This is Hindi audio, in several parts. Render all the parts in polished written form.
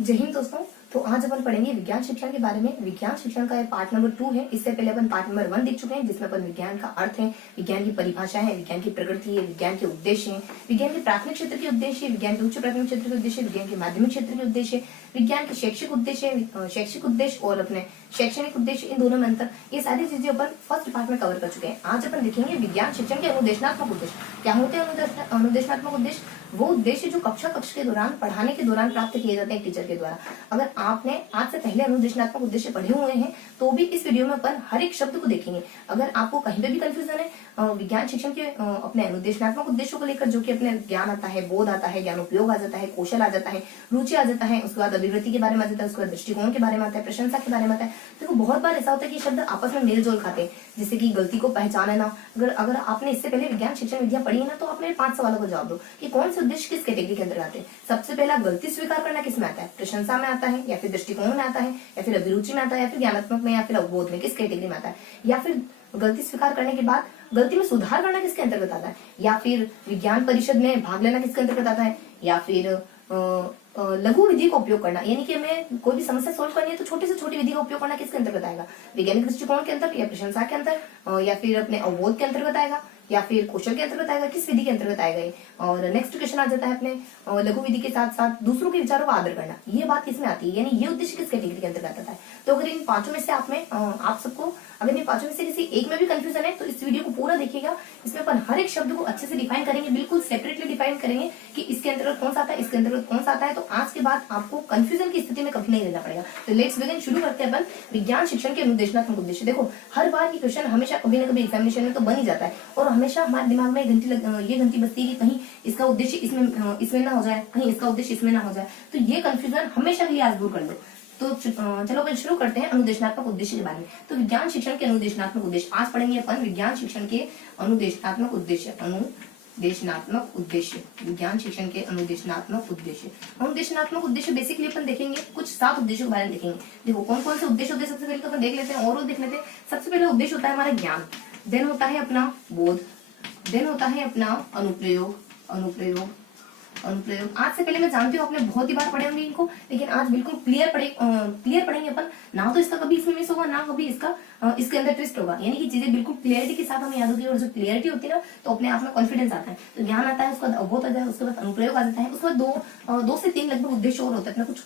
जय हिंद दोस्तों। तो आज अपन पढ़ेंगे विज्ञान शिक्षण के बारे में। विज्ञान शिक्षण का पार्ट नंबर 2 है। इससे पहले अपन पार्ट नंबर 1 देख चुके हैं, जिसमें अपन विज्ञान का अर्थ है, विज्ञान की परिभाषा है, विज्ञान की प्रकृति है, विज्ञान के उद्देश्य है, विज्ञान के प्राथमिक क्षेत्र के उद्देश्य, विज्ञान के उच्च प्राथमिक क्षेत्र के उद्देश्य, विज्ञान के माध्यमिक क्षेत्र के उद्देश्य, विज्ञान के शैक्षिक उद्देश्य और अपने शैक्षणिक उद्देश्य, इन दोनों में अंतर, ये सारी चीजें अपन फर्स्ट पार्ट में कवर कर चुके हैं। आज अपन देखेंगे विज्ञान शिक्षण के अनुदेशनात्मक उद्देश्य। क्या होते हैं अनुदेशनात्मक उद्देश्य? वो उद्देश्य जो कक्ष के दौरान, पढ़ाने के दौरान प्राप्त किए जाते हैं टीचर के द्वारा। अगर आपने आज से पहले अनुदेशनात्मक उद्देश्य पढ़े हुए हैं तो भी इस वीडियो में अपन हर एक शब्द को देखेंगे। अगर आपको कहीं पे भी कंफ्यूजन है विज्ञान शिक्षण के अपने अनुदेशनात्मक उद्देश्यों को लेकर, जो कि अपने ज्ञान आता है, बोध आता है, ज्ञान उपयोग आ जाता है, कौशल आ जाता है, रुचि आ जाता है, उसके बाद अभिवृत्ति के बारे में आ जाता है, उसके बाद दृष्टिकोण के बारे में आता है, प्रशंसा के बारे में आता है। देखो बहुत बार ऐसा होता है कि शब्द आपस में मेल जोल खाते हैं, जैसे कि गलती को पहचानना। अगर आपने इससे पहले विज्ञान शिक्षण विद्या पढ़ी है ना, तो आपने 5 सवालों का जवाब दो कि कौन से उद्देश्य किस कैटेगरी के अंदर आते हैं। सबसे पहला गलती स्वीकार करना किस में आता है? प्रशंसा में आता है, या फिर दृष्टिकोण में आता है, या फिर अभिरुचि में आता है, या फिर ज्ञानात्मक में, या फिर अवबोध में, किस कैटेगरी में आता है? या फिर गलती स्वीकार करने के बाद गलती में सुधार करना किसके अंतर्गत आता है? या फिर विज्ञान परिषद में भाग लेना किसके अंतर्गत आता है? या फिर लघु विधि का उपयोग करना, यानी कि हमें कोई भी समस्या सोल्व करनी है तो छोटी से छोटी विधि का उपयोग करना किसके अंतर्गत आएगा? वैज्ञानिक दृष्टिकोण के अंतर्गत, या प्रशंसा के अंतर, या फिर अपने अवबोध के अंतर्गत आएगा, या फिर कौशल के अंतर्गत आएगा? किस विधि के अंतर्गत आएगा ये? और नेक्स्ट क्वेश्चन आ जाता है अपने लघु विधि के साथ साथ दूसरों के विचारों का आदर करना। ये बात किसमें आती है, यानी ये उद्देश्य किस कैटेगरी के अंतर्गत आता है? तो अगर इन पांचों में से आप सबको अगर इन पांचों में से किसी एक में भी कंफ्यूजन है तो इस वीडियो को पूरा देखिएगा। इसमें अपन हर एक शब्द को अच्छे से डिफाइन करेंगे, बिल्कुल सेपरेटली डिफाइन करेंगे कि इसके अंतर्गत कौन सा आता है, इसके अंतर्गत कौन सा आता है। तो आज के बाद आपको कंफ्यूजन की स्थिति में कभी नहीं रहना पड़ेगा। तो लेट्स बिगिन, शुरू करते हैं अपन विज्ञान शिक्षण के अनुदेशनात्मक उद्देश्य। देखो हर बार ये क्वेश्चन हमेशा कभी ना कभी एग्जामिनेशन में तो बन ही जाता है, और हमेशा हमारे दिमाग में ये घंटी बजती है कि कहीं इसका उद्देश्य इसमें ना हो जाए, कहीं इसका उद्देश्य इसमें ना हो जाए। तो ये कंफ्यूजन हमेशा के लिए आज दूर कर दो। तो चलो अपन शुरू करते हैं अनुदेशनात्मक उद्देश्य के बारे में। तो विज्ञान शिक्षण के अनुदेशनात्मक उद्देश्य आज पढ़ेंगे अपन। विज्ञान शिक्षण के अनुदेशनात्मक उद्देश्य, अनुदेशनात्मक उद्देश्य, विज्ञान शिक्षण के अनुदेशनात्मक उद्देश्य। अनुदेशनात्मक उद्देश्य बेसिकली अपन देखेंगे कुछ 7 उद्देश्यों के बारे में देखेंगे। देखो कौन कौन से उद्देश्य होते हैं, सबसे पहले तो अपन देख लेते हैं और देख लेते हैं। सबसे पहले उद्देश्य होता है हमारा ज्ञान, देन होता है अपना बोध, देन होता है अपना अनुप्रयोग। आज से पहले मैं जानती हूँ आपने बहुत ही बार पढ़े होंगे इनको, लेकिन आज बिल्कुल क्लियर पढ़ेंगे अपन। ना तो इसका कभी इसमें मिस होगा, ना कभी इसके अंदर ट्विस्ट होगा, यानी कि चीजें बिल्कुल क्लियरिटी के साथ हमें याद होगी। और जो क्लियरिटी होती है ना, तो अपने आप में कॉन्फिडेंस आता है। तो ज्ञान आता है, उसके बाद अवबोध आता है, उसके बाद अनुप्रयोग आ जाता है, उसके बाद 2 से 3 लगभग उद्देश्य और होते हैं, अपने कुछ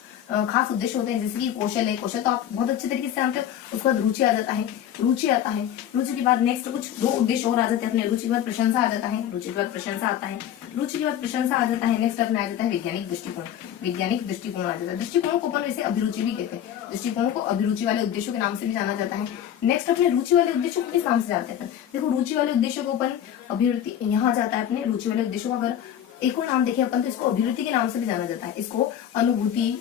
खास उद्देश्य होते हैं, जैसे कि कौशल है। कौशल तो आप बहुत अच्छे तरीके से जानते हो। उसके बाद रुचि आ जाता है, रुचि के बाद नेक्स्ट कुछ 2 उद्देश्य और आ जाते हैं अपने। रुचि के बाद प्रशंसा आ जाता है, रुचि के बाद प्रशंसा आता है, रुचि के बाद प्रशंसा आ जाता है। नेक्स्ट अपने आ जाता है वैज्ञानिक दृष्टिकोण आ जाता है। दृष्टिकोण को अपन वैसे अभिरुचि भी कहते हैं। दृष्टिकोण को अभिरुचि वाले उद्देश्यों के नाम से भी जाना जाता है। नेक्स्ट अपने रुचि वाले उद्देश्यों को किस नाम से जानते हैं? देखो रुचि वाले उद्देश्यों को अपन अभिवृत्ति, यहाँ जाता है अपने रुचि वाले उद्देश्यों को। अगर एक और नाम देखें अपन तो इसको अभिवृत्ति के नाम से भी जाना जाता है। इसको अनुभूति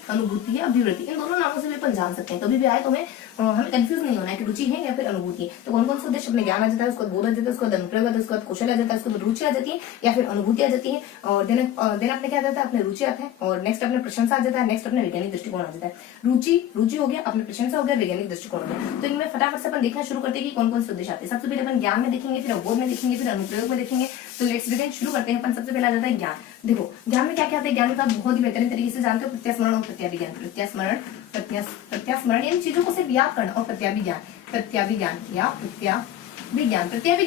या अभिवृत्ति, इन दोनों नामों से भी अपन जान सकते हैं। कभी भी आए तो हमें कंफ्यूज नहीं होना है कि रुचि है या फिर अनुभूति है। तो कौन कौन से उद्देश्य अपने ज्ञान आ जाता है, उसको बोध आ जाता है, उसको अनुप्रयोग आता है, उसके बाद कौशल आ जाता है, उसके बाद रुचि आ जाती है या फिर अनुभूति आ जाती है। और देन अपने क्या जाता है, अपने रुचि आता है, और नेक्स्ट अपने प्रशंसा आ जाता है, नेक्स्ट अपने वैज्ञानिक दृष्टिकोण आ जाता है। रुचि हो गया, अपने प्रशंसा हो गया, वैज्ञानिक दृष्टिकोण हो गया। तो इनमें फटाफट से अपन देखना शुरू करते हैं कि कौन कौन से उद्देश्य आते हैं। सबसे पहले अपन ज्ञान में देखेंगे, फिर अवबोध में देखेंगे, फिर अनुप्रयोग में देखेंगे। तो लेट्स बिगिन, शुरू करते हैं अपन। सबसे पहले आ जाता है ज्ञान। देखो ज्ञान में क्या क्या आता है? ज्ञान में तो आप बहुत ही बेहतरीन तरीके से जानते हो, प्रत्यास्मरण और प्रत्याभिज्ञान। प्रत्यास्मरण इन चीजों को सिर्फ याद करना, और प्रत्याभिज्ञान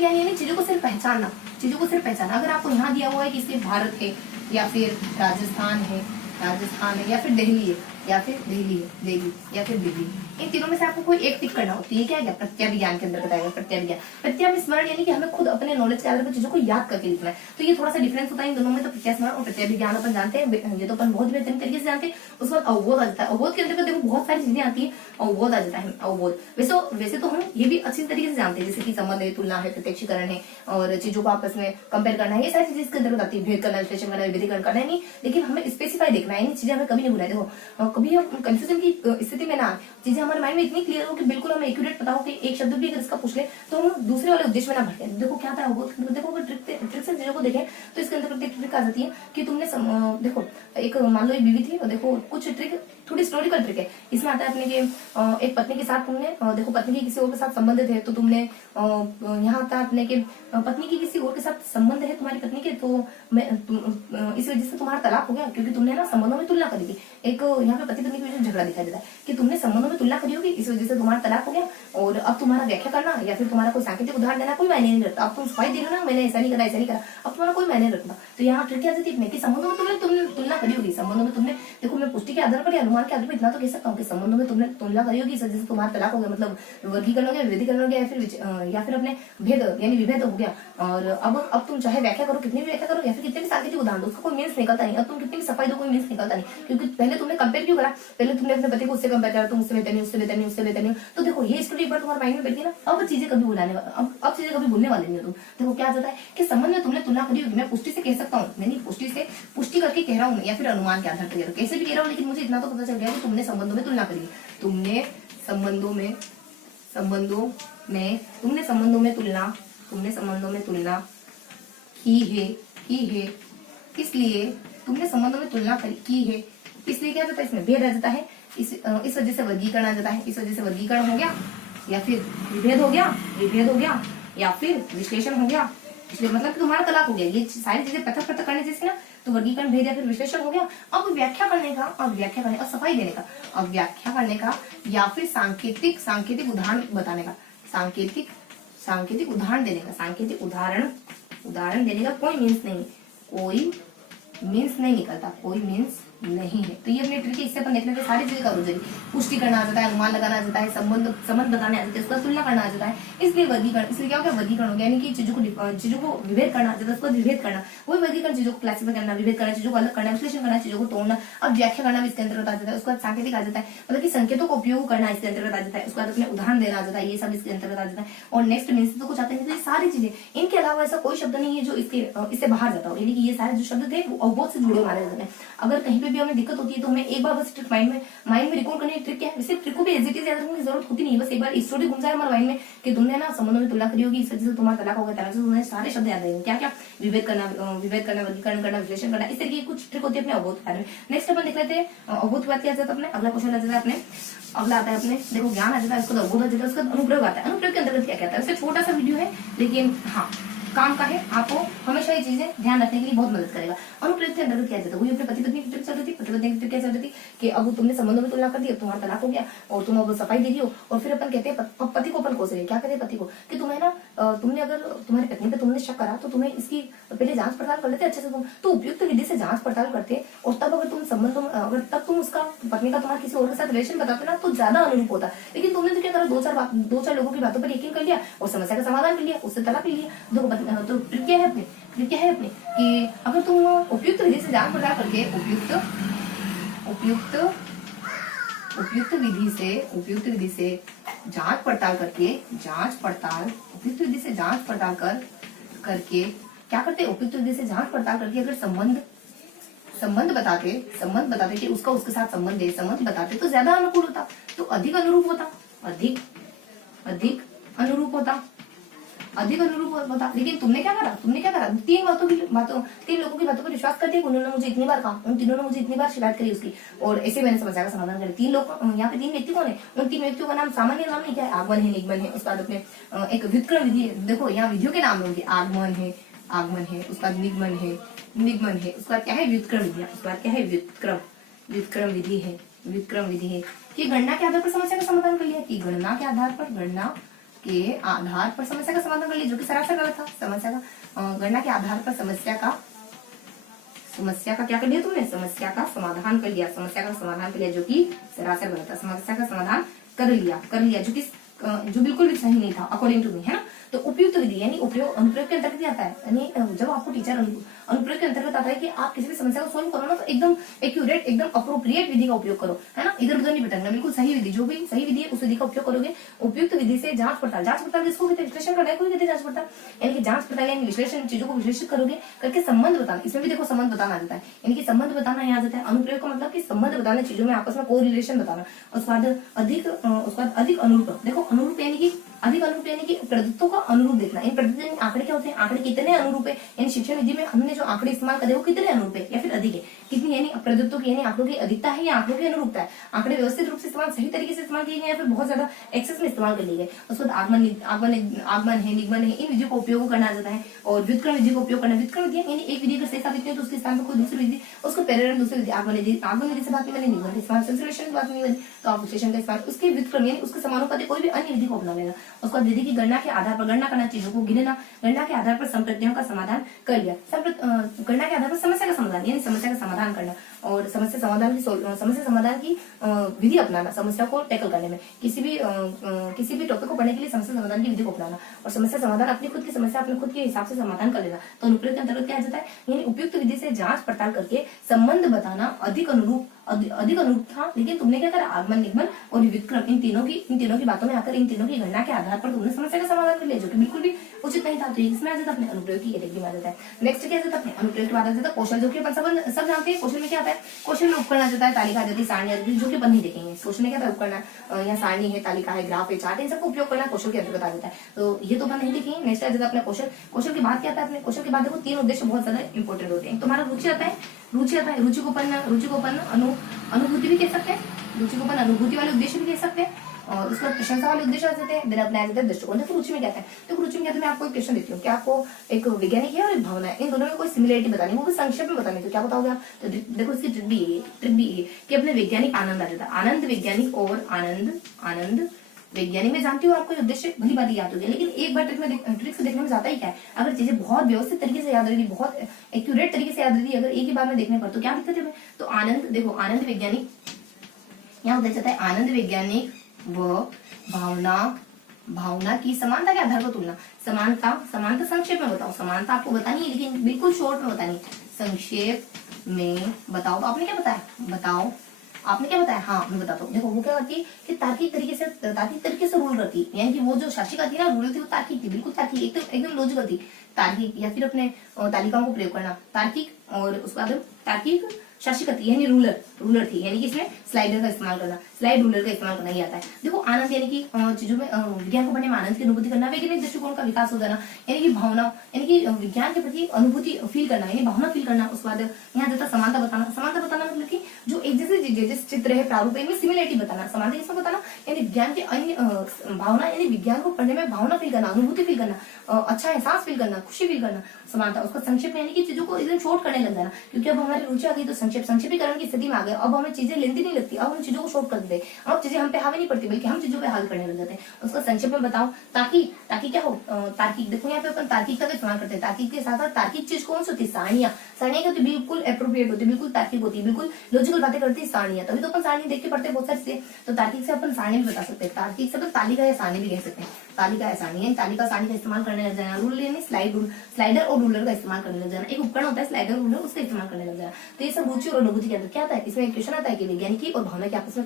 यानी चीजों को सिर्फ पहचानना। अगर आपको यहाँ दिया हुआ है कि इसके भारत है, या फिर राजस्थान है, या फिर दिल्ली है, या फिर दिल्ली, इन तीनों में से आपको कोई एक टिक करना हो, तो ये क्या है? प्रत्याभिज्ञान के अंदर आएगा। प्रत्यास्मरण यानी कि हमें खुद अपने नॉलेज के आधार पर चीजों को याद करके लिखना है। तो ये थोड़ा सा डिफरेंस होता है इन दोनों में। तो प्रत्यास्मरण और प्रत्याभिज्ञान अपन जानते हैं, ये तो अपन बहुत बेहतरीन तरीके से जानते हैं। उसके बाद अवबोध आ जाता है। अवबोध के अंदर देखो बहुत सारी चीजें आती है, अवबोध आ जाता है। अवबोध वैसे तो हम ये भी अच्छी तरीके से जानते हैं, जैसे कि संबंध है, तुलना है, प्रत्यक्षीकरण है, और चीजों को आपस में कंपेयर करना है। ये सारी चीजें इसके अंतर्गत आती है। भेद करना, विश्लेषण करना, विभेदीकरण करना है नहीं, लेकिन हमें स्पेसिफाई देखना है। इन चीजें हमें कभी नहीं भूलना है। देखो कभी हम कंफ्यूजन की स्थिति में ना, चीजें हमारे माइंड में इतनी क्लियर हो कि बिल्कुल हमें एक्यूरेट पता हो कि एक शब्द भी अगर इसका पूछ ले तो हम दूसरे वाले उद्देश्य में ना भटके। देखो क्या था वो, देखो अगर ट्रिक से चीजों को देखें तो इसके अंदर एक ट्रिक आ जाती है कि तुमने देखो एक मान लो एक बीवी थी, और देखो कुछ ट्रिक थोड़ी हिस्टोरिकल ट्रिक है। इसमें आता है अपने के एक पत्नी के साथ तुमने देखो पत्नी के किसी और के साथ संबंध थे, तो तुमने यहाँ आता है अपने के पत्नी की किसी और के साथ संबंध है तुम्हारी पत्नी के, तो इस वजह से तुम्हारा तलाक हो गया, क्योंकि तुमने ना संबंधों में तुलना करी थी। एक यहाँ पे पति पत्नी के बीच में झगड़ा दिखाई देता है कि तुमने संबंधों में तुलना करी होगी, इस वजह से तुम्हारा तलाक हो गया, और अब तुम्हारा व्याख्या करना या फिर तुम्हारा कोई सांकेतिक उदाहरण देना कोई मायने नहीं रखता। अब तुम सफाई दे रहे हो ना, मैंने ऐसा नहीं करा ऐसा नहीं करा, अब तुम्हारा कोई मायने नहीं रखता। तो यहाँ ट्रिक क्या जाती है कि संबंधों में तुमने तुलना करी होगी, संबंधों में तुमने, देखो मैं पुष्टि के आधार पर या अनुमान के आधार पर इतना तो कह सकता हूँ कि संबंधों में तुमने तुलना करी होगी, इस वजह से तुम्हारा तलाक हो गया, मतलब वर्गीकरण हो गया, विभेदीकरण हो गया, या फिर अपने भेद यानी विभेद हो गया। और अब तुम चाहे व्याख्या करो, कितनी भी व्याख्या करो या फिर कितने भी सांकेतिक उदाहरण दो, उसका कोई मीन्स निकलता नहीं। अब तुम कितनी भी सफाई दो, कोई मीन्स निकलता नहीं, क्योंकि पहले तुमने कंपेयर क्यों करा, पहले तुमने अपने पति को उससे कंपेयर करा, तुम उससे बेहतर नहीं, उससे बेहतर नहीं, उससे बेहतर नहीं। तो देखो ये स्टोरी एक बार तुम्हारे माइंड में बैठ गई ना, अब चीजें कभी बुलाने अब चीजें कभी भूलने वाले नहीं हो तुम। देखो क्या होता है कि संबंध में तुमने तुलना करी होगी, मैं पुष्टि से कह सकता हूँ, मैंने पुष्टि से पुष्टि करके कह रहा हूँ या फिर अनुमान के आधार पर कह रहा हूँ, कैसे भी कह रहा हूँ, लेकिन मुझे इतना तो पता चल गया कि तुमने संबंधों में तुलना करी, तुमने संबंधों में तुलना की है, इसलिए तुमने संबंधों में तुलना की है, इसलिए क्या जाता है, इसमें भेद आ जाता है, इस वजह से वर्गीकरण आ जाता है, इस वजह से वर्गीकरण हो गया या फिर विभेद हो गया या फिर विश्लेषण हो गया, इसलिए मतलब कि तुम्हारा तलाक हो गया। ये सारी चीजें पृथक करने जैसे ना, तो वर्गीकरण, भेद या फिर विश्लेषण हो गया। अब व्याख्या करने का, और सफाई देने का, अब व्याख्या करने का या फिर सांकेतिक उदाहरण बताने का, सांकेतिक उदाहरण देने का, सांकेतिक उदाहरण देने का कोई मीन्स नहीं निकलता, कोई मीन्स नहीं है। तो ये अपने ट्रिक है, इससे अपन देखने के सारी चीजें करो जरूरी, पुष्टि करना आ जाता है, अनुमान लगाना आ जाता है, संबंध बताने आ जाता है, उसका तुलना करना आ जाता है, इसलिए क्या हो गया, वर्गीकरण हो गया, यानी कि चीजों को विभेद करना आ जाता है, उसको विभेद करना, वही वर्गीकरण, चीजों को क्लासिफाई करना, विभेद करना, चीजों को अलग करना, विश्लेषण करना, चीजों को तोड़ना। अब व्याख्या करना भी इसके अंतर्गत आ जाता है, उसके बाद सांकेतिक आ जाता है, मतलब कि संकेतों का उपयोग करना इसके अंतर्गत आ जाता है, उसके बाद अपने उदाहरण देना आ जाता है, ये सब इसके अंतर्गत आ जाता है। और नेक्स्ट मीन्स तो कुछ आते हैं, तो ये सारी चीजें, इनके अलावा ऐसा कोई शब्द नहीं है जो इससे बाहर जाता हो, यानी कि ये सारे जो शब्द थे वो बहुत से जुड़े माने जाते हैं। अगर कहीं पे भी हमें दिक्कत होती है तो हमें एक बार बस ट्रिक माइंड में रिकॉल करने की ट्रिक क्या है, वैसे ट्रिक को भी एज इट इज याद रखने की जरूरत होती नहीं है, बस एक बार स्टोरी घूम जाए हमारे माइंड में कि तुमने ना संबंधों में तुलना करी होगी, इस वजह से तुम्हारा तलाक हो गया, तलाक से तुम्हें सारे शब्द याद आएंगे, क्या क्या, विभेद करना, वर्गीकरण करना, विश्लेषण करना, इस तरह की कुछ ट्रिक होती है अपने अवबोध के बारे में। नेक्स्ट अपन देख लेते हैं अवबोध की बात किया जाता है अपने, अगला क्वेश्चन आ जाता है अपने, अगला आता है अपने, देखो ज्ञान आ जाता है, उसको अवबोध आ जाता है, उसका अनुप्रयोग आता है। अनुप्रयोग के अंतर्गत क्या कहता है, उससे छोटा सा वीडियो है लेकिन हाँ काम का है, आपको हमेशा ये चीजें ध्यान रखने के लिए बहुत मदद करेगा। अनुप्रयोग के अंतर्गत क्या जाता है, वही अपने पति पत्नी की ट्रिक चल रही थी, पति पत्नी की ट्रिक क्या चल रही थी कि अब तुमने संबंधों में तुलना कर दी, तुम्हारा तलाक हो गया और तुम अब सफाई दे रही हो, और फिर अपन कहते हैं पति को, अपन कोस रहे क्या कहते हैं पति को कि तुम्हें ना, तुमने अगर तुम्हारी पत्नी पे तुमने शक करा तो तुम्हें इसकी पहले जांच पड़ताल कर लेते अच्छे से, तुम तो उपयुक्त विधि से जांच पड़ताल करते, और तब अगर तुम संबंधों में, अगर तब तुम उसका पत्नी का तुम्हारा किसी और के साथ रिलेशन बताते ना तो ज्यादा अनुरूप होता। लेकिन तुमने तो क्या करा, दो चार लोगों की बातों पर यकीन कर लिया और समस्या का समाधान कर लिया, उससे तलाक ले लिया। तो ट्रिक क्या है अपने कि अगर तुम उपयुक्त विधि से जांच पड़ताल करके उपयुक्त विधि से जांच पड़ताल करके क्या करते, उपयुक्त विधि से जांच पड़ताल करके अगर संबंध बताते कि उसका उसके साथ संबंध है, संबंध बताते तो ज्यादा अनुकूल होता, तो अधिक अनुरूप होता। लेकिन तुमने क्या करा, तीन लोगों की बातों पर विश्वास करते, उन्होंने मुझे इतनी बार कहा, उन तीनों ने मुझे इतनी बार शिकायत करी उसकी, और ऐसे मैंने समस्या का समाधान किया। तीन लोग, यहाँ पे तीन व्यक्ति कौन है, उन तीन व्यक्तियों का नाम सामान्य नाम नहीं क्या है, आगमन है, निगमन है, उसके बाद अपने एक व्युत्क्रम विधि है, देखो यहाँ विधियों के नाम होंगे, आगमन है, उसका निगमन है, उसके बाद क्या है व्युत्क्रम विधि, उसके बाद क्या है व्युत्क्रम विधि है कि गणना के आधार पर समस्या का समाधान कर लिया, कि गणना के आधार पर समस्या का समाधान कर लिया, जो कि सरासर गलत था। गणना के आधार पर समस्या का क्या कर लिया तुमने, समस्या का समाधान कर लिया, जो कि सरासर गलत था, समस्या का समाधान कर लिया जो बिल्कुल भी सही नहीं था अकॉर्डिंग टू मी, है ना। तो उपयुक्त विधि यानी अनुप्रयोग के अंतर्गत आता है, यानी जब आपको टीचर अनुप्रयोग के अंतर्गत आता है कि आप किसी भी समस्या को सोल्व करो ना, तो एकदम एक्यूरेट, एकदम अप्रोप्रिएट विधि का उपयोग करो, है ना, इधर उधर नहीं भटकना, बिल्कुल सही विधि, जो भी सही विधि है उस विधि का उपयोग करोगे। उपयुक्त विधि से जांच पड़ताल किसको कहते हैं, विश्लेषण करना है, कोई कहते हैं जांच पड़ताल, यानी कि जांच पड़ताल यानी विश्लेषण, चीजों को विश्लेषित करोगे करके संबंध बताना, इसमें भी देखो संबंध बताना आ जाता है, यानी कि संबंध बताना यहाँ आ जाता है। अनुप्रयोग का मतलब कि संबंध बताना, चीजों में आपस में कोरिलेशन बताना, उसके बाद अधिक अनुरूप, देखो अनुरूप यानी कि प्रदत्तों का अनुरूप देखना, इन प्रदत्त आंकड़े क्या होते हैं, आंकड़े कितने अनुरूप है, यानी शिक्षण विधि में हमने जो आंकड़े इस्तेमाल करे वो कितने अनुरूप है या फिर अधिक है, कितने कितनी यानी प्रदत्तों की यानी आंकड़ों की अधिकता है या आंकड़ों की अनुरूपता है। आंकड़े व्यवस्थित रूप से इस्तेमाल सही तरीके से इस्तेमाल किए गए या फिर बहुत ज्यादा एक्सेस में इस्तेमाल कर लिए गए। उसके बाद आगमन है, निगमन है, इन विधियों का उपयोग करना जाता है। और व्युत्क्रम विधि का उपयोग करना, व्युत्क्रम विधि यानी एक विधि अगर सही साबित नहीं हो तो उसके स्थान पर कोई दूसरी विधि, उसको पैरेलल दूसरी विधि, आगमन विधि से बात नहीं बनी, निगमन इस्तेमाल, संश्लेषण की बात नहीं बनी तो आप विश्लेषण का इस्तेमाल, उसके व्युत्क्रम यानी उसके समानुपाती कोई भी अन्य विधि को अपना लेना। उसके बाद विधि की गणना के आधार पर गणना करना, चीजों को गिनना, गणना के आधार पर संप्रज्ञाओं का समाधान कर लिया। गणना के आधार पर समस्या का समाधान यानी समस्या का समाधान करना और समस्या समाधान की विधि अपनाना, समस्या को टैकल करने में किसी भी टॉपिक को पढ़ने के लिए समस्या समाधान की विधि को अपनाना और समस्या समाधान अपनी खुद की समस्या अपने खुद के हिसाब से समाधान कर लेना। तो अनुप्रयोग के अंतर्गत क्या आ जाता है, यानी उपयुक्त विधि से जांच पड़ताल करके संबंध बताना अधिक अनुरूप था, लेकिन तुमने क्या करा, आगमन, निगमन और व्युत्क्रम इन तीनों की बातों में आकर इन तीनों की गणना के आधार पर तुमने समस्या का समाधान कर लिया, जो कि बिल्कुल भी उचित नहीं था। तो इसमें आ जाता है अपने अनुप्रयोग की कैटेगरी में आ जाता है। नेक्स्ट क्या आ जाता है, अपने अनुप्रयोग के बाद आ जाता है कौशल, जो कि अपन सब जानते हैं। कौशल में क्या आता है, कौशल में उपकरण आ जाता है, तालिका आ जाती है, सारणी आ जाती है, जो कि अपन नहीं देखेंगे। कौशल में क्या था, उपकरण या सारणी है, तालिका है, ग्राफ है, चार्ट है, इन सबका उपयोग करना कौशल के अंतर्गत आ जाता है। तो ये तो अपन नहीं देखेंगे। नेक्स्ट आ जाता है अपने कौशल के बाद क्या आता है, अपने कौशल के बाद देखो 3 उद्देश्य बहुत ज्यादा इंपॉर्टेंट होते हैं। तुम्हारा रुचि आता है, रुचि को अपन अनुभूति भी कह सकते हैं, रुचि को अपन अनुभूति वाले उद्देश्य भी कह सकते हैं और उसके बाद प्रशंसा वाले उद्देश्य आ जाते हैं। देन अपने आ जाता है दृष्टिकोण। देखो रुचि में क्या है, तो रुचि में क्या है, मैं आपको एक क्वेश्चन देती हूँ कि आपको एक वैज्ञानिक है और एक भावना है, इन दोनों में कोई सिमिलरिटी बतानी है, वो भी संक्षेप में बतानी है, तो क्या बताओगे आप। तो देखो इसकी ट्रिक भी ये कि अपने वैज्ञानिक आनंद आ जाता है, आनंद वैज्ञानिक और आनंद वैज्ञानिक में जानती हूँ आपको उद्देश्य भली बात याद हो गया, लेकिन एक बार ट्रिक से देखने में जाता ही क्या है, अगर चीजें बहुत व्यवस्थित तरीके से याद रही, बहुत एक्यूरेट तरीके से याद रही, अगर एक ही बार में देखने पर तो क्या दिक्कत है। तो आनंद, देखो आनंद वैज्ञानिक यहाँ होता जाता है, आनंद वैज्ञानिक व भावना की समानता के आधार पर तुलना। समानता संक्षेप में बताओ, समानता आपको बतानी है लेकिन बिल्कुल शॉर्ट में बतानी है, संक्षेप में बताओ। तो आपने क्या बताया, हाँ मैं बताता हूँ। देखो वो क्या करती है कि तार्किक तरीके से रूल करती है, यानी कि वो जो शासिका थी ना, रूल थी, वो तार्किक थी, बिल्कुल तार्किक, एकदम लॉजिकल थी। तार्किक या फिर अपने तालिकाओं को प्रयोग करना, तार्किक और उसके बाद तार्किक शासिका थी यानी रूलर थी, यानी कि इसमें स्लाइडर का इस्तेमाल करना, स्लाइड रूलर का इस्तेमाल करना ही आता है। देखो आनंद यानी कि चीजों में विज्ञान को पढ़ने में आनंद की अनुभूति करना, वैज्ञानिक दृष्टिकोण का विकास हो जाना, यानी कि भावना यानी कि विज्ञान के प्रति अनुभूति फील करना, यानी भावना फील करना। उसके बाद यहाँ जाता समानता बताना मतलब कि जो एक जैसे चित्र है, प्रारूप है, इनमें सिमिलरिटी बताना, समानता इसमें बताना, यानी विज्ञान के अन्य भावना, यानी विज्ञान को पढ़ने में भावना फील करना, अनुभूति फील करना, अच्छा एहसास फील करना, खुशी फील करना। समानता उसका संक्षेप में यानी कि चीजों को एकदम शॉर्ट करने लग जाना, क्योंकि अब हमारी रुचि आ गई तो संक्षेपीकरण की स्थिति में आ गए। अब हमें चीजें लेंदी नहीं लगती, अब हम चीजों को शॉर्ट कर देते हैं, अब चीजें हम पे हावी नहीं पड़ती बल्कि हम चीजों पे हावी करने लग जाते हैं। उसका संक्षेप में बताओ, ताकि क्या हो, तार्किक। देखो यहाँ पे अपन तार्किकता का इस्तेमाल करते हैं, तार्किक के साथ साथ तार्किक चीज कौन सी होती है, सारणियां क्या होती है, बिल्कुल एप्रोप्रिएट होती है, बिल्कुल तार्किक होती है, बिल्कुल लॉजिकल बातें करती है सारणियां, तभी तो अपन सारणी देख के पढ़ते हैं बहुत सारी चीजें। तो तार्किक से अपन सारणी भी बता सकते हैं, तार्किक से तो तालिका या सारणी भी कह सकते हैं, तालिका या सारणी, तालिका सारणी का इस्तेमाल करने लग जाना, रूलर यानी स्लाइडर और रूलर का इस्तेमाल करने लग जाना, एक उपकरण होता है स्लाइडर रूलर, उसका इस्तेमाल करने लग जाना। तो ये सब रुचि और अनुभूति के अंदर क्या आता है, इसमें एक क्वेश्चन आता है कि वैज्ञानिकी और भावना के आपस में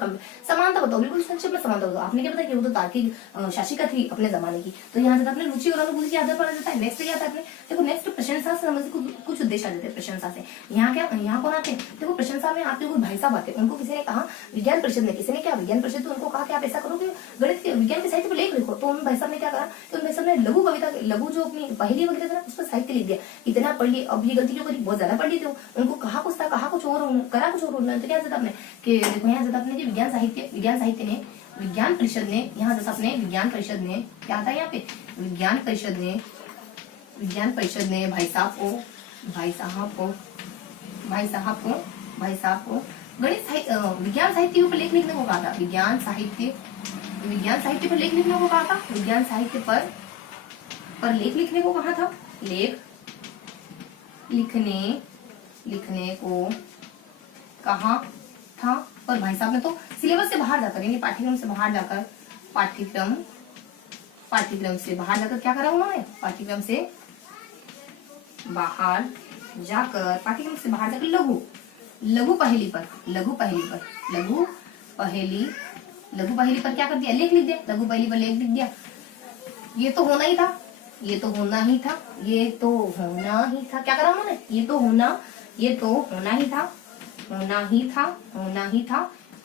समानता बताओ, बिल्कुल संक्षेप में समानता बताओ। आपने क्या बताया कि वो तो तार्किक शासिका थी अपने जमाने की, तो यहाँ जाता अपने रुचि और अनुभूति के आधार पर आ जाता है। नेक्स्ट क्या आता है अपने, देखो नेक्स्ट प्रशंसा से संबंधित कुछ उद्देश्य आ जाते हैं। प्रशंसा से यहाँ कौन आते हैं, देखो प्रशंसा में आपके कोई भाई साहब आते हैं, उनको किसी ने कहा विज्ञान परिषद ने, किसी ने क्या विज्ञान परिषद तो उनको कहा कि आप ऐसा करो कि गणित के विज्ञान के साहित्य पर लेख लिखो। तो उन भाई साहब ने क्या करा, तो उन भाई साहब ने लघु जो अपनी पहेली वगैरह था उस पर साहित्य लिख दिया, इतना पढ़ लिया। अब ये गलती क्यों करी, बहुत ज्यादा पढ़ लिए थे, उनको कहा कुछ था, कहा कुछ और, करा कुछ और। तो क्या जाता अपने कि देखो यहाँ जाता अपने विज्ञान साहित्य ने, विज्ञान परिषद ने, यहाँ जाता अपने विज्ञान परिषद ने क्या था, यहाँ पे विज्ञान परिषद ने भाई साहब को गणित साहित्य विज्ञान साहित्य के ऊपर लेख लिखने को कहा था, विज्ञान साहित्य पर लेख लिखने को कहा था, विज्ञान साहित्य पर लेख लिखने को कहा था, लेख लिखने को कहा था। और भाई साहब ने तो सिलेबस से बाहर जाकर यानी पाठ्यक्रम से बाहर जाकर क्या करा उन्होंने, पाठ्यक्रम से बाहर जाकर लघु पहेली पर क्या कर दिया, लेख लिख दिया, लघु पहेली पर लेख लिख दिया। ये तो होना ही था, क्या करा उन्होंने, ये तो होना ही था,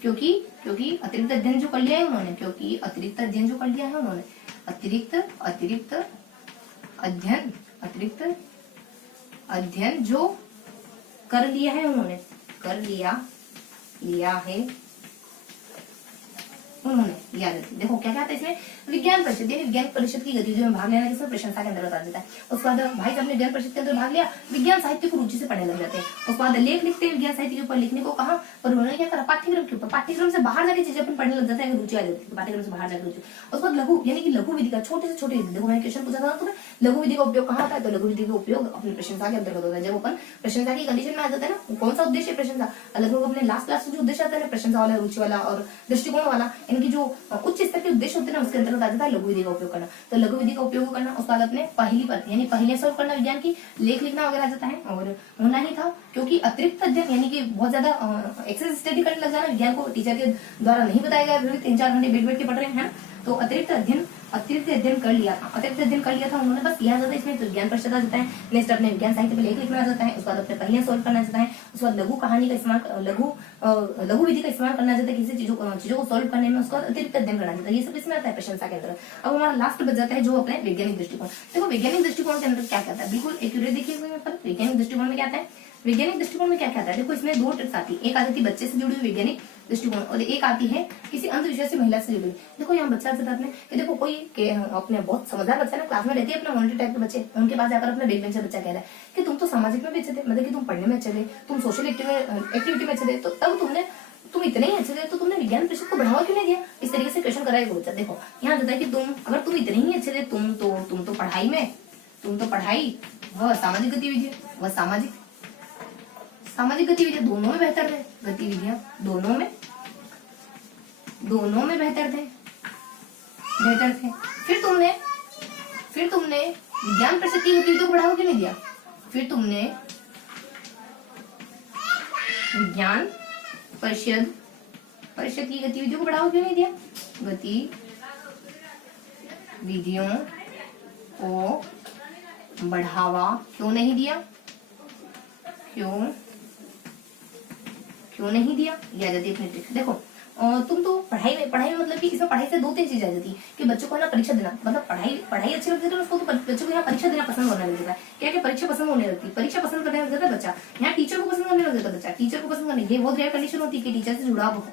क्योंकि अतिरिक्त अध्ययन जो कर लिया है उन्होंने, अध्ययन जो कर लिया है उन्होंने, कर लिया है उन्होंने, याद रखिए। देखो क्या कहते हैं इसमें, विज्ञान परिषद, यानी विज्ञान परिषद की गतिविधियों में भाग लेना किसमें, प्रशंसा के अंतर्गत आ जाता है। उसके बाद भाई साहब ने विज्ञान परिषद के अंदर भाग लिया, विज्ञान साहित्य को रुचि से पढ़ने लग जाते हैं। उसके बाद लेख लिखते हैं विज्ञान साहित्य के ऊपर, लिखने को कहा पर उन्होंने क्या करा, पाठ्यक्रम के ऊपर, पाठ्यक्रम से बाहर जाके चीजें अपन पढ़ने लग जाते हैं, रुचि आ जाती है पाठ्यक्रम से बाहर जाकर रुचि। उसके बाद लघु, यानी कि लघु विधि का, छोटे से छोटे, देखो मैंने क्वेश्चन पूछा था तुम्हें, लघु विधि का उपयोग कहाँ होता है, तो लघु विधि का उपयोग अपनी प्रशंसा के अंतर्गत होता है। जब अपन प्रशंसा की कंडीशन में आ जाते हैं ना, कौन सा उद्देश्य है प्रशंसा, लगभग अपने लास्ट जो उद्देश्य आता है प्रशंसा वाला, रुचि वाला और दृष्टिकोण वाला, इनकी जो उच्च स्तर के उद्देश्य होते हैं ना, उसके अंतर्गत आ जाता है लघु विधि का उपयोग करना। तो लघु विधि का उपयोग करना, उसके बाद अपने पहली पर, यानी पहले सॉल्व करना, विज्ञान की लेख लिखना वगैरह आ जाता है। और होना ही था, क्योंकि अतिरिक्त अध्ययन, यानी कि बहुत ज्यादा एक्सेस स्टडी करने लग जाना, विज्ञान को टीचर के द्वारा नहीं बताया गया, 3-4 घंटे बैठ के पढ़ रहे हैं, तो अतिरिक्त अध्ययन कर लिया था उन्होंने, बस किया जाता है इसमें। तो विज्ञान परिषद आ जाता है। नेक्स्ट अपने विज्ञान साहित्य पे लेख लिखना आ जाता है। उसके बाद अपने पहले सॉल्व करना जाता है। उसके बाद लघु कहानी का इस्तेमाल, लघु विधि का इस्तेमाल करना जाता है किसी चीजों को सॉल्व करने में। उसका अतिरिक्त अध्ययन करना जाता है। ये सब इसमें आता है प्रशंसा के अंदर। अब हमारा लास्ट बच जाता है जो अपने वैज्ञानिक दृष्टिकोण। देखो वैज्ञानिक दृष्टिकोण के अंदर क्या कहता है, बिल्कुल एक्यूरेट देखिए वैज्ञानिक दृष्टिकोण में क्या आता है। वैज्ञानिक दृष्टिकोण में क्या कहता है, देखो इसमें 2 ट्रिक्स आती है। एक आती है बच्चे से जुड़ी हुई वैज्ञानिक दृष्टिकोण, और एक आती है किसी अंधविश्वासी महिला से जुड़ी हुई। देखो यहाँ बच्चा से आपने कि देखो कोई अपने बहुत समझदार बच्चा ना, क्लास में रहती है अपना मॉनिटर टाइप के बच्चे, उनके पास जाकर अपना बैक बेंचर बच्चा कह रहा है कि तुम तो सामाजिक में भी अच्छे थे, मतलब कि तुम पढ़ने में अच्छे थे, तुम सोशल एक्टिविटी में अच्छे थे, तो तब तुम इतने ही अच्छे थे तो तुमने विज्ञान परिषद को बढ़ावा क्यों नहीं दिया। इस तरीके से क्वेश्चन कराएगा बच्चा। देखो यहाँ होता है कि अगर तुम इतने ही अच्छे थे, तुम तो पढ़ाई वह सामाजिक गतिविधियां दोनों में बेहतर थे, गतिविधियां दोनों में बेहतर थे। फिर तुमने विज्ञान परिषद की गतिविधियों को बढ़ावा क्यों नहीं दिया। फिर तुमने विज्ञान परिषद की गतिविधियों को बढ़ावा क्यों नहीं दिया, गतिविधियों को बढ़ावा क्यों नहीं दिया, क्यों नहीं दिया, ये आ जाती है अपनी ट्रिक। देखो तुम तो पढ़ाई में मतलब कि इसमें पढ़ाई से 2-3 चीजें आ जाती है कि बच्चों को ना परीक्षा देना, मतलब पढ़ाई अच्छी लगती है उसको, तो बच्चों को यहाँ परीक्षा देना पसंद होने लग जाता है। क्या परीक्षा पसंद होने लगती है, परीक्षा पसंद करने लग जाता है बच्चा। यहाँ टीचर को पसंद करने लग जाता है बच्चा, टीचर को पसंद करने, ये बहुत रेयर कंडीशन होती है कि टीचर से जुड़ाव हो,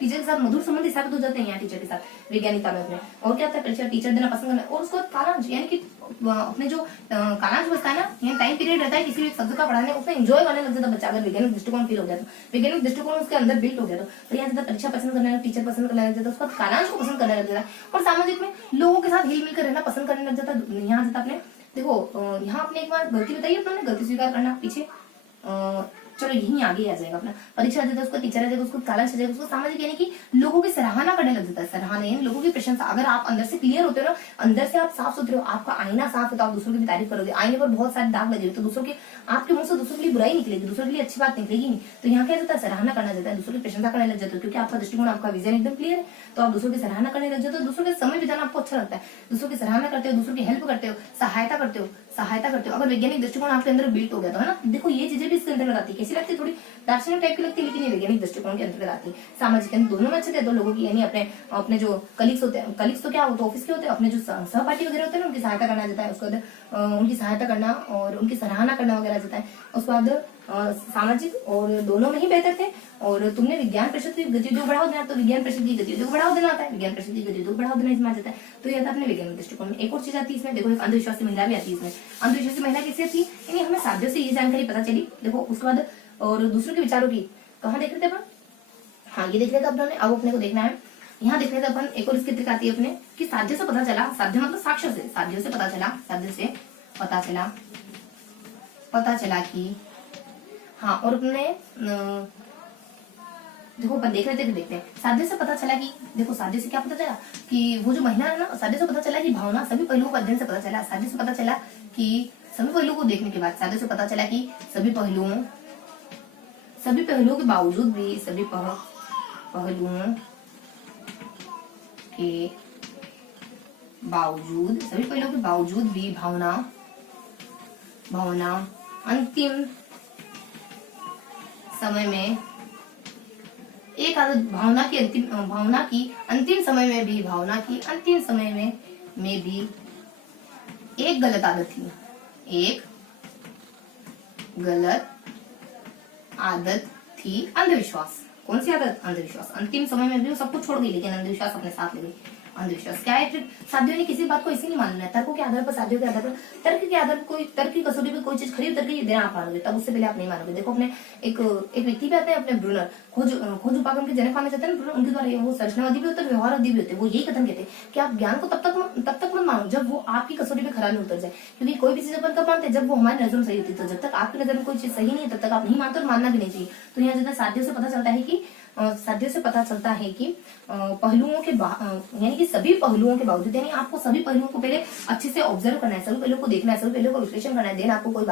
टीचर के साथ मधुर संबंध स्थापित हो जाते हैं यहाँ टीचर के साथ वैज्ञानिकता में अपने। और क्या होता है परीक्षा टीचर देना पसंद करना। और उसको कालांश, यानी कि अपने जो कालांश बचता है ना, यहाँ टाइम पीरियड रहता है किसी भी शब्द का पढ़ाने, उसमें एंजॉय करने लग जाता है बच्चा। अगर वैज्ञानिक दृष्टिकोण फील हो गया तो, वैज्ञानिक दृष्टिकोण उसके अंदर बिल्ट हो गया तो यहाँ ज्यादा परीक्षा पसंद करने लगा, टीचर पसंद करने लग जाता है, उसका कालांश को पसंद करने लग जाता है। और सामाजिक में लोगों के साथ हिल मिलकर रहना पसंद करने लग जाता है। यहाँ जाता अपने देखो यहाँ अपने एक बार गलती बताइए, अपने गलती स्वीकार करना पीछे, चलो यही आगे आ जाएगा अपना। परीक्षा आ जाता है उसको, टीचर आ जाएगा उसको, कालांश आ जाएगा उसको, सामाजिक यानी कि लोगों की सराहना करने लग जाता है। सराहना यानी लोगों की प्रशंसा। अगर आप अंदर से क्लियर होते हो ना, अंदर से आप साफ सुथरे हो, आपका आईना साफ है तो आप दूसरों की भी तारीफ करोगे। आईने पर बहुत सारे दाग लगे तो दूसरों के, आपके मुंह से दूसरों के लिए बुराई निकलेगी, दूसरों के लिए अच्छी बात निकलेगी नहीं। तो यहाँ क्या जाता है, सराहना करना जाता है, दूसरों की प्रशंसा करने लग जाते हो, क्योंकि आपका दृष्टिकोण, आपका विजन एकदम क्लियर है। तो आप दूसरों की सराहना करने लग जाते हो, दूसरों के समय बिताना आपको अच्छा लगता है, दूसरों की सराहना करते हो, दूसरों की हेल्प करते हो, सहायता करते हो। अगर वैज्ञानिक दृष्टिकोण आपके अंदर बिल्ट हो गया तो है ना, देखो ये चीजें भी इसके अंदर आती है। कैसी लगती है, थोड़ी दार्शनिक टाइप की लगती है, लेकिन ये वैज्ञानिक दृष्टिकोण के अंतर्गत आती है। सामाजिक दोनों में अच्छे थे, दो लोगों की, यानी अपने जो कलीग्स होते हैं, कलीग्स तो क्या होते हैं ऑफिस के होते हैं, अपने जो सहपाठी वगैरह होते हैं ना, उनकी सहायता करना जाता है। उसके बाद उनकी सहायता करना और उनकी सराहना करना वगैरह जाता है। उसके बाद सामाजिक और दोनों में ही बेहतर थे। और तुमने विज्ञान परिषद की गतिविधियों को बढ़ावा देना, तो विज्ञान परिषद की गतिविधियों को बढ़ावा देना आता है, विज्ञान परिषद की गतिविधियों को बढ़ावा देना इसमें आ जाता है। तो ये था अपने वैज्ञानिक दृष्टिकोण में। एक और चीज आती है इसमें, देखो एक अंधविश्वासी महिला भी आती है इसमें। अंधविश्वासी महिला कैसे थी, यानी हमें साध्यों से ये जानकारी पता चली। देखो उसके बाद और दूसरों के विचारों की कहाँ देख रहे थे अपन, हाँ ये देख रहे थे अपने। अब अपने को देखना है, यहाँ देख रहे थे अपन। एक और इसकी ट्रिक आती है अपने कि साध्य से पता चला, साध्य मतलब साक्ष्य से, साध्यों से पता चला कि हाँ। और अपने देखो अपन देख रहे थे, देखते हैं। साध्य से पता चला कि, देखो साध्य से क्या पता चला कि वो जो महिला है ना, साध्य से पता चला कि भावना सभी पहलुओं का अध्ययन से पता चला। साध्य से पता चला कि सभी पहलुओं को देखने के बाद, साध्य से पता चला कि सभी पहलुओं के बावजूद भी, सभी पहलुओं के बावजूद भी भावना अंतिम समय में एक आदत, भावना की अंतिम समय में भी एक गलत आदत थी अंधविश्वास। कौन सी आदत? अंधविश्वास। अंतिम समय में भी वो सब कुछ छोड़ गई लेकिन अंधविश्वास अपने साथ ले गई। अंधविश्वास क्या है? साध्यों ने किसी बात को ऐसे नहीं मानना है, तर्कों के आधार पर, साध्यों के आधार पर, तर्क के आधार पर, कोई तर्क की कसौटी पे कोई चीज खरी उतर के देना आप मानोगे, तब उससे पहले आप नहीं मानोगे। देखो अपने एक व्यक्ति पे आते हैं अपने ब्रूनर, खोज उपागम के जनक माने जाते हैं ब्रूनर, उनके द्वारा वो संरचनावादी भी होते हैं, व्यवहारवादी भी होते हैं। वो यही कथन कहते हैं कि आप ज्ञान को तब तक मत मानो जब वो आपकी कसौटी पे खरा नहीं उतर जाए, क्योंकि कोई भी चीज अपन कब मानते हैं? जब वो हमारी नजर में सही होती है। तो जब तक आपकी नजर में कोई चीज सही नहीं है तब तक आप नहीं मानते और मानना भी नहीं चाहिए। तो यहाँ जो साध्यों से पता चलता है कि पहलुओं के यानी कि सभी पहलुओं के बावजूद, यानी आपको सभी पहलुओं को पहले अच्छे से ऑब्जर्व करना है, सभी पहलुओं को देखना है, सभी पहलुओं का विश्लेषण करना है, देन आपको कोई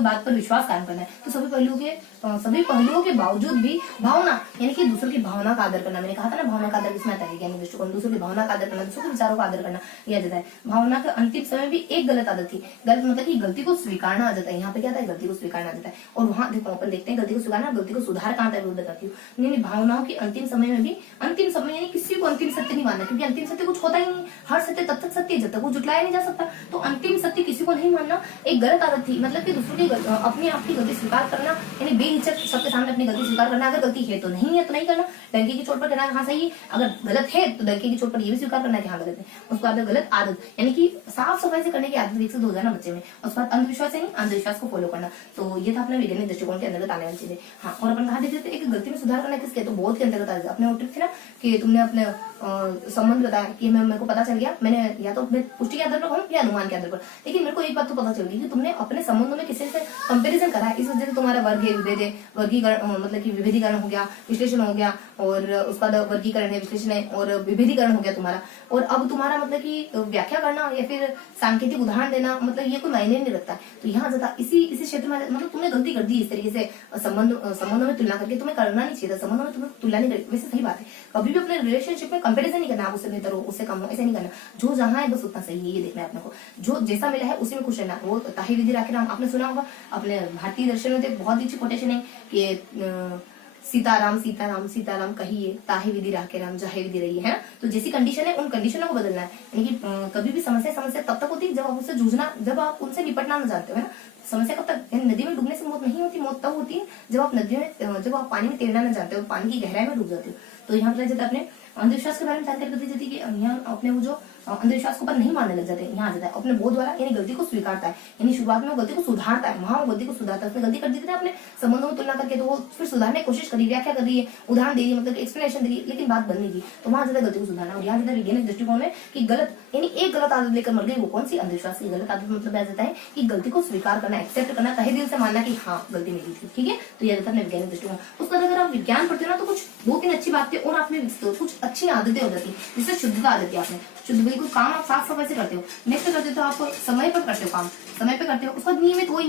बात पर विश्वास कायम करना है। तो सभी पहलुओं के बावजूद भी भावना, यानी कि दूसरों की भावना का आदर करना, मैंने कहा था ना भावना का आदर किसमें आता है? ज्ञानी दृष्टिकोण। दूसरों की भावना का आदर करना, दूसरों के विचारों का आदर करना, यह जाता है। भावना के अंतिम समय भी एक गलत आदत थी। गलत मतलब कि गलती को स्वीकारना आ जाता है। यहाँ पे क्या था? गलती को स्वीकारना आ जाता है। और वहां देखो अपन देखते हैं गलती को स्वीकारना, गलती को सुधार कहाँ तक बताती हूँ। नहीं, भावनाओं के अंतिम समय में भी, अंतिम समय यानी किसी को अंतिम सत्य नहीं मानना, क्योंकि अंतिम सत्य कुछ होता ही नहीं। हर सत्य तब तक सत्य है जब तक वो जुटलाया नहीं जा सकता। तो अंतिम सत्य किसी को नहीं मानना एक गलत आदत थी। मतलब कि दूसरों की अपने आप की गलती स्वीकार करना, यानी बेहिचक सबके सामने अपनी गलती स्वीकार करना। अगर गलती है तो नहीं है तो नहीं करना, डंके की चोट पर कहना हाँ सही है, अगर गलत है तो डंके की चोट पर ये भी स्वीकार करना कि हाँ गलत है। उसके बाद गलत आदत यानी कि साफ सफाई से करने की आदत विकसित हो जाना बच्चे में। उसके बाद अंधविश्वास है नहीं, अंधविश्वास को फॉलो करना। तो ये था अपने वैज्ञानिक दृष्टिकोण के अंतर्गत आने वाली चीजें। हाँ, और अपन कहा देखते थे एक गलती में सुधार करना किसके? तो बोध के अंतर्गत आ जाता। अपने उठे थे ना कि तुमने अपने संबंध बताया कि मेरे को पता चल गया, मैंने या तो अपने पुष्टि के आधार पर कहूँ या अनुमान के आधार पर, लेकिन मेरे को एक बात तो पता चल गई कि तुमने अपने संबंधों में किसी से कंपैरिजन करा है, इस वजह से तुम्हारा वर्ग है, विभेद है, वर्गीकरण मतलब कि विभेदीकरण हो गया, विश्लेषण हो गया, और उसका वर्गीकरण है, विश्लेषण है और विभेदीकरण हो गया तुम्हारा। और अब तुम्हारा मतलब कि व्याख्या करना या फिर सांकेतिक उदाहरण देना, मतलब ये कोई मायने नहीं रखता है। तो यहाँ ज्यादा इसी क्षेत्र में मतलब तुमने गलती कर दी इस तरीके से संबंधों में तुलना करके। तुम्हें करना नहीं चाहिए था, संबंधों में तुम्हें तुलना नहीं करनी। वैसे सही बात है, कभी भी अपने रिलेशनशिप में कंपैरिजन नहीं करना, आप उससे बेहतर हो उससे कम हो ऐसे नहीं करना। जो जहाँ है बस उतना सही है, ये देखना है अपने को। जो जैसा मिला है उसी में खुश रहना। वो ताहि विधि राखे राम, आपने सुना होगा, अपने भारतीय दर्शन में तो बहुत अच्छी कोटेशन है कि सीताराम सीताराम सीताराम कहिए, ताहि विधि राखे राम, जाहे विधि रही है ना। तो जैसी कंडीशन है उन कंडीशनों को बदलना है। यानी कि कभी भी समस्या तब तक होती है जब आप उससे जूझना, जब आप उनसे निपटना न जानते हो, है ना। समस्या कब तक? नदी में डूबने से मौत नहीं होती, मौत तब होती है जब आप पानी में तैरना न जानते हो, पानी की गहराई में डूब जाते हो। तो यहाँ पर अपने अंधविश्वास के बारे में जानकारी करती जाती है कि यहाँ अपने वो जो अंधविश्वास को पर नहीं मानने लग जाते हैं। यहाँ आ जाता है अपने बोध द्वारा, यानी गलती को स्वीकारता है, यानी शुरुआत में वो गलती को सुधारता है, वहां वो गलती को सुधारता है। उसने गलती कर दी थी अपने संबंधों में तुलना करके, तो वो फिर सुधारने की कोशिश करी, व्याख्या कर रही है, उदाहरण दे रही है, मतलब एक्सप्लेनेशन दे रही है, लेकिन बात बन नहीं की। तो वहां ज्यादा गलती को सुधारना। और यहाँ ज्यादा वैज्ञानिक दृष्टिकोण में कि गलत यानी एक गलत आदत लेकर मर गई, वो कौन सी? अंधविश्वास की गलत आदत। मतलब आ जाता है कि गलती को स्वीकार करना, एक्सेप्ट करना, तहे दिल से मानना कि हाँ गलती मेरी थी, ठीक है। तो यह अपने वैज्ञानिक दृष्टिकोण। उसका अगर आप विज्ञान पढ़ते हो ना तो कुछ 2-3 अच्छी बातें और आप में विकसित हो, कुछ अच्छी आदतें हो जाती है, जिससे शुद्धता आ जाती है आपने। शुद्ध बिल्कुल काम आप साफ सफाई से करते हो, नेक्स्ट करते हो तो आप समय पर करते हो, काम समय पे करते हो। उसका नियमित वही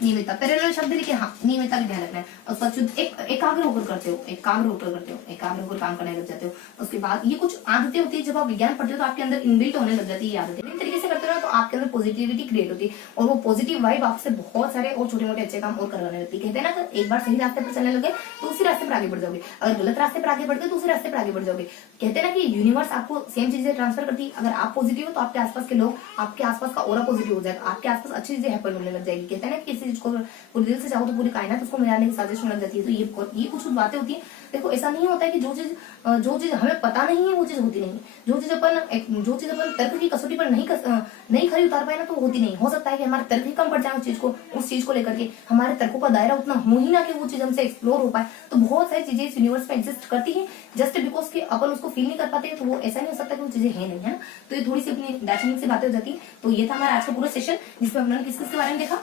नियमितता पैरेलल शब्द लिखे, हाँ नियमितता भी ध्यान रखना है। उसका शुद्ध एकाग्र होकर करते हो, एकाग्र होकर काम करने लग जाते हो। उसके बाद ये कुछ आदतें होती है, जब आप विज्ञान पढ़ते हो तो आपके अंदर इनबिल्ट होने लग जाती है ये आदतें। इस तरीके से करते हो ना तो आपके अंदर पॉजिटिविटी क्रिएट होती है, और वो पॉजिटिव वाइब आपसे बहुत सारे और छोटे मोटे अच्छे काम और करवाने लगती है। कहते हैं ना कि एक बार सही रास्ते पर चलने लगे तो उसी रास्ते पर आगे बढ़ जाओगे, अगर गलत रास्ते पर आगे बढ़ते तो उसी रास्ते पर आगे बढ़ जाओगे। कहते हैं ना कि यूनिवर्स आपको सेम चीजें ट्रांसफर करती है। अगर आप पॉजिटिव हो तो आपके आसपास के लोग, आपके आसपास का ऑरा पॉजिटिव हो जाएगा, आपके आसपास अच्छी चीजें हैपन होने लग जाएगी। कहते हैं ना कि किसी चीज को पूरी दिल से चाहो तो पूरी कायनात उसको मिलाने की साजिश होने लग जाती है। तो ये कुछ बातें होती है। देखो ऐसा नहीं होता है कि जो चीज हमें पता नहीं है वो चीज होती नहीं है। जो चीज अपन तर्क की कसौटी पर नहीं खरी उतार पाए ना तो होती नहीं। हो सकता है कि हमारे तर्क ही कम पड़ जाए उस चीज को लेकर के, हमारे तर्कों का दायरा उतना हो ही ना कि वो चीज हमसे एक्सप्लोर हो पाए। तो बहुत सारी चीजें इस यूनिवर्स में एग्जिस्ट करती है, जस्ट बिकॉज कि अपन उसको फील नहीं कर पाते, तो वो ऐसा नहीं हो सकता कि वो चीजें है नहीं, है ना। तो ये थोड़ी सी अपनी दार्शनिक से बातें हो जाती है। तो ये था हमारा आज का पूरा सेशन, जिसमें हमने किस के बारे में देखा,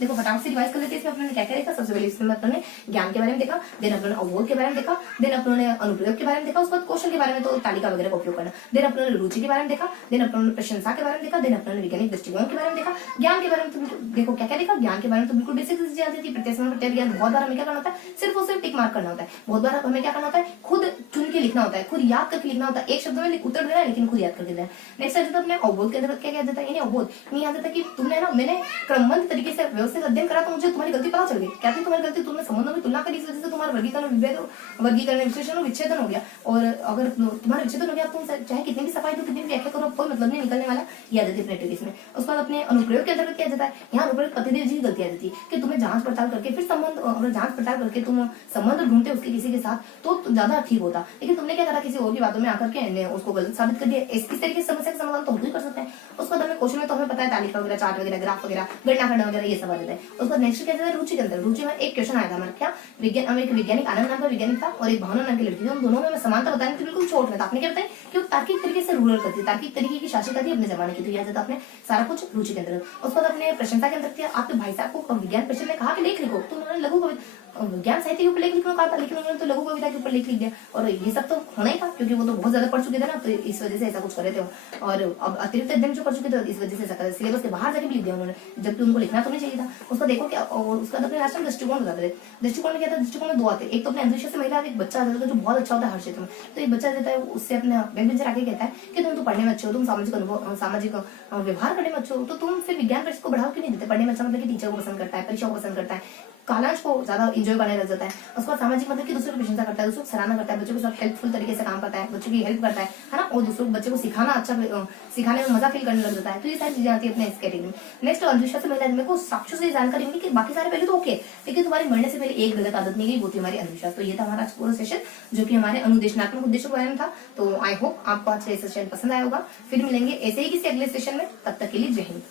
देखो फटाफट से रिवाइज कर लेते हैं। इसमें अपने क्या क्या देखा? सबसे पहले इसमें अपने ज्ञान के बारे में देखा, देन अपने अवबोध के बारे में देखा, देन अपने अनुप्रयोग के बारे में देखा, उसके बाद कौशल के बारे में तो तालिका वगैरह का उपयोग करना, देन अपने रुचि के बारे में देखा, देन अपने प्रशंसा के बारे में देखा, देन अपने वैज्ञानिक दृष्टिकोण के बारे में देखा। ज्ञान के बारे में तो देखो क्या क्या देखा। ज्ञान के बारे में तो बिल्कुल बेसिक चीजें आती थी। प्रत्यक्ष ज्ञान बहुत बार हमें क्या करना होता है? सिर्फ और सिर्फ टिक मार्क करना होता है। बहुत बार हमें क्या करना होता है? खुद चुन के लिखना होता है, खुद याद करके लिखना होता है। एक शब्द में उत्तर देना है लेकिन खुद याद करके देना। नेक्स्ट आ जाता है अपने अवबोध के अंदर। क्या क्या जाता है? यानी अवबोध नहीं आ जाता कि तुमने ना, मैंने क्रमबद्ध तरीके से व्यवस्थित अध्ययन करा तो मुझे तुम्हारी गलती पता चल गई। क्या जाती है तुम्हारी गलती, तुमने संबंधों में तुलना करी, इस वजह से तुम्हारा वर्गीकरण विश्लेषण और विच्छेदन हो गया। और अगर तुम्हारा विच्छेदन हो गया, तुम चाहे कितनी भी सफाई दो, कितनी भी व्याख्या करो, कोई मतलब नहीं निकलने वाला। ये आ जाती है एक्टिविटीज में। उसके बाद अपने अनुप्रयोग के अंतर्गत क्या जाता है, यहाँ अनुप्रयोग पतिदेव जी की गलती आ जाती है कि तुम्हें जांच पड़ताल करके फिर संबंध, अगर जांच पड़ताल करके तुम संबंध ढूंढते उसके किसी के साथ तो ज्यादा ठीक होता, लेकिन तुमने क्या करा, किसी और की बातों में आकर के उसको गलत साबित कर दिया। इस तरीके से समस्या का समाधान तो हम ही कर सकते हैं। उसके बाद हमें क्वेश्चन में तो हमें पता है तालिका वगैरह, चार्ट वगैरह, ग्राफ वगैरह, गणना करना वगैरह, ये सब आ जाता है। उसके बाद नेक्स्ट क्या जाता है, रुचि के अंदर। रुचि में एक क्वेश्चन आया था हमारा, क्या विज्ञान, एक वैज्ञानिक आनंद नाम का वैज्ञानिक था और एक भावना नाम की लड़की थी, उन दोनों में समानता बताने की बिल्कुल छोट में था। आपने क्या बताया कि वो तार्किक तरीके से रूरल करती, तार्किक तरीके की शासिका थी अपने जमाने की। तो यह जाता आपने सारा कुछ रुचि के अंदर। उसके बाद अपने प्रशंसा के अंदर किया, आपके भाई साहब को विज्ञान परिषद ने कहा कि लेख लिखो, तो उन्होंने लघु विज्ञान साहित्य के ऊपर लेख लिखना कहा था, लेकिन उन्होंने तो लघु कविता के ऊपर लेख लिख दिया। और ये सब तो होना ही था क्योंकि वो तो बहुत ज्यादा पढ़ चुके थे ना, तो इस वजह से ऐसा कुछ कर रहे थे। और अब अतिरिक्त अध्ययन जो कर चुके थे, इस वजह से ऐसा कर, सिलेबस के बाहर जाके भी लिख दिया उन्होंने, जबकि उनको लिखना तो नहीं चाहिए था। उसका देखो क्या, और उसका अपने राष्ट्र दृष्टिकोण बताते थे। दृष्टिकोण में क्या था, दृष्टिकोण में दो आते, एक तो अपने अंधविश्वास से महिला, एक बच्चा आता है जो बहुत अच्छा होता है हर क्षेत्र में। तो एक बच्चा देता है, उससे अपने बैकबेंचर आके कहता है कि तुम तो पढ़ने में अच्छे हो, तुम सामाजिक अनुभव, सामाजिक व्यवहार करने में अच्छे हो, तो तुम फिर विज्ञान परिषद को बढ़ावा क्यों नहीं देते। पढ़ने में अच्छा मतलब कि टीचर को पसंद करता है, परीक्षा को पसंद करता है, कालांश को ज्यादा इंजॉय करने लग जाता है। उसके बाद सामाजिक मतलब कि दूसरों की प्रशंसा करता है, दूसरों को सराहना करता है, बच्चों के साथ हेल्पफुल तरीके से काम करता है, बच्चों की हेल्प करता है ना, और दूसरों बच्चों को सिखाना, अच्छा सिखाने में मजा फील करने लग जाता है। तो ये सारी चीजें आती है अपने इस कैटेगरी में। नेक्स्ट अंधविश्वास से महिला, मेरे को साक्ष्यों से जानकारी मिली कि बाकी सारे पहले तो ओके, लेकिन तुम्हारे मरने से पहले एक गलत आदत नहीं गई, वो थी हमारी अंधविश्वास। तो ये था हमारा पूरा सेशन जो कि हमारे अनुदेशनात्मक उद्देश्यों के बारे में था। तो आई होप आपको आज का सेशन पसंद आया होगा। फिर मिलेंगे ऐसे ही किसी अगले सेशन में, तब तक के लिए जय हिंद।